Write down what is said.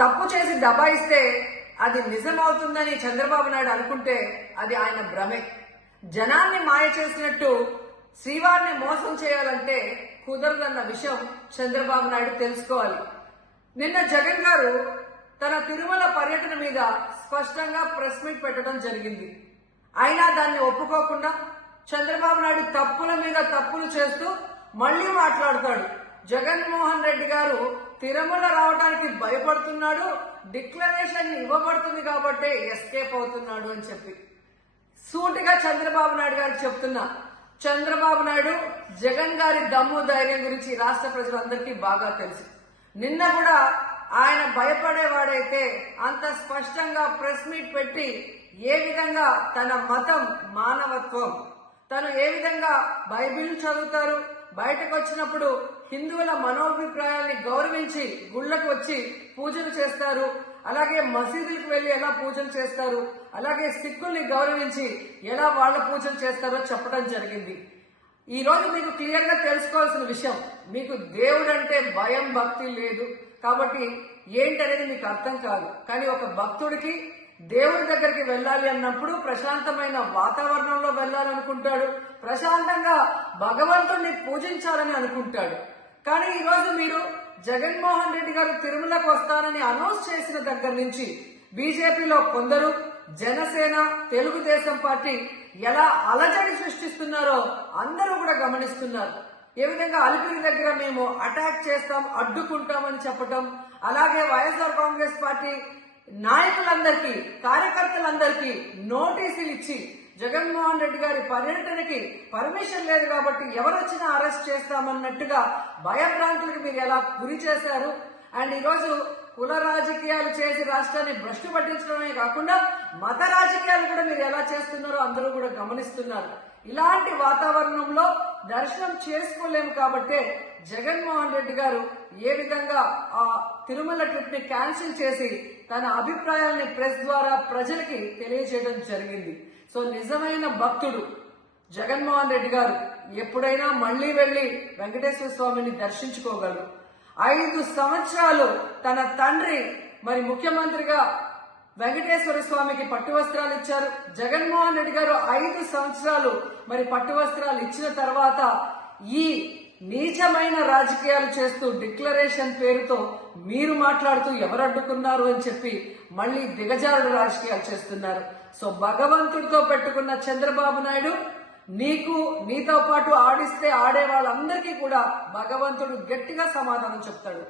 తప్పు చేసి దబాయిస్తే అది నిజమవుతుందని చంద్రబాబు నాయుడు అనుకుంటే అది ఆయన భ్రమే. జనాన్ని మాయ చేసినట్టు శ్రీవారిని మోసం చేయాలంటే కుదరదన్న విషయం చంద్రబాబు నాయుడు తెలుసుకోవాలి. నిన్న జగన్ గారు తన తిరుమల పర్యటన మీద స్పష్టంగా ప్రెస్ మీట్ పెట్టడం జరిగింది. అయినా దాన్ని ఒప్పుకోకుండా చంద్రబాబు నాయుడు తప్పుల మీద తప్పులు చేస్తూ మళ్లీ మాట్లాడతాడు. జగన్మోహన్ రెడ్డి గారు తిరుమల రావడానికి భయపడుతున్నాడు, డిక్లరేషన్ ఇవ్వబడుతుంది కాబట్టి ఎస్కేప్ అవుతున్నాడు అని చెప్పి సూటిగా చంద్రబాబు నాయుడు గారికి చెప్తున్నా. చంద్రబాబు నాయుడు జగన్ గారి దమ్ము ధైర్యం గురించి రాష్ట్ర ప్రజలందరికీ బాగా తెలుసు. నిన్న కూడా ఆయన భయపడేవాడైతే అంత స్పష్టంగా ప్రెస్ మీట్ పెట్టి ఏ విధంగా తన మతం మానవత్వం, తను ఏ విధంగా బైబిల్ చదువుతారు, బయటకు వచ్చినప్పుడు హిందువుల మనోభిప్రాయాల్ని గౌరవించి గుళ్లకు వచ్చి పూజలు చేస్తారు, అలాగే మసీదులకు వెళ్లి ఎలా పూజలు చేస్తారు, అలాగే సిక్కుల్ని గౌరవించి ఎలా వాళ్ళ పూజలు చేస్తారో చెప్పడం జరిగింది. ఈ రోజు మీకు క్లియర్ గా తెలుసుకోవాల్సిన విషయం, మీకు దేవుడు అంటే భయం భక్తి లేదు కాబట్టి ఏంటనేది మీకు అర్థం కాదు. కానీ ఒక భక్తుడికి దేవుడి దగ్గరికి వెళ్ళాలి అన్నప్పుడు ప్రశాంతమైన వాతావరణంలో వెళ్ళాలనుకుంటాడు, ప్రశాంతంగా భగవంతుడిని పూజించాలని అనుకుంటాడు. కానీ ఈ రోజు మీరు జగన్మోహన్ రెడ్డి గారు తిరుమలకు వస్తారని అనౌన్స్ చేసిన దగ్గర నుంచి బీజేపీలో కొందరు, జనసేన, తెలుగుదేశం పార్టీ ఎలా అలజడి సృష్టిస్తున్నారో అందరూ కూడా గమనిస్తున్నారు. ఏ విధంగా అలిపిరి దగ్గర మేము అటాక్ చేస్తాం, అడ్డుకుంటామని చెప్పటం, అలాగే వైఎస్ఆర్ కాంగ్రెస్ పార్టీ నాయకులందరికీ, కార్యకర్తలందరికీ నోటీసులు ఇచ్చి జగన్మోహన్ రెడ్డి గారి పర్యటనకి పర్మిషన్ లేదు కాబట్టి ఎవరొచ్చినా అరెస్ట్ చేస్తామన్నట్టుగా భయభ్రాంతులకు మీరు ఎలా గురి చేశారు. అండ్ ఈరోజు కుల రాజకీయాలు చేసి రాష్ట్రాన్ని భ్రష్టు పట్టించడమే కాకుండా మత రాజకీయాలు కూడా మీరు ఎలా చేస్తున్నారో అందరూ కూడా గమనిస్తున్నారు. ఇలాంటి వాతావరణంలో దర్శనం చేసుకోలేము కాబట్టే జగన్మోహన్ రెడ్డి గారు ఏ విధంగా ఆ తిరుమల ట్రిప్ ని క్యాన్సిల్ చేసి తన అభిప్రాయాల్ని ప్రెస్ ద్వారా ప్రజలకి తెలియజేయడం జరిగింది. సో నిజమైన భక్తుడు జగన్మోహన్ రెడ్డి గారు ఎప్పుడైనా మళ్లీ వెళ్లి వెంకటేశ్వర స్వామిని దర్శించుకోగలరు. 5 సంవత్సరాలు తన తండ్రి మరి ముఖ్యమంత్రిగా వెంకటేశ్వర స్వామికి పట్టు వస్త్రాలు ఇచ్చారు. జగన్మోహన్ రెడ్డి గారు 5 సంవత్సరాలు మరి పట్టు వస్త్రాలు ఇచ్చిన తర్వాత ఈ నీచమైన రాజకీయాలు చేస్తూ డిక్లరేషన్ పేరుతో మీరు మాట్లాడుతూ ఎవరు అడ్డుకున్నారు అని చెప్పి మళ్లీ దిగజారుడు రాజకీయాలు చేస్తున్నారు. సో భగవంతుడితో పెట్టుకున్న చంద్రబాబు నాయుడు నీతో పాటు ఆడిస్తే ఆడే వాళ్ళందరికీ కూడా భగవంతుడు గట్టిగా సమాధానం చెప్తాడు.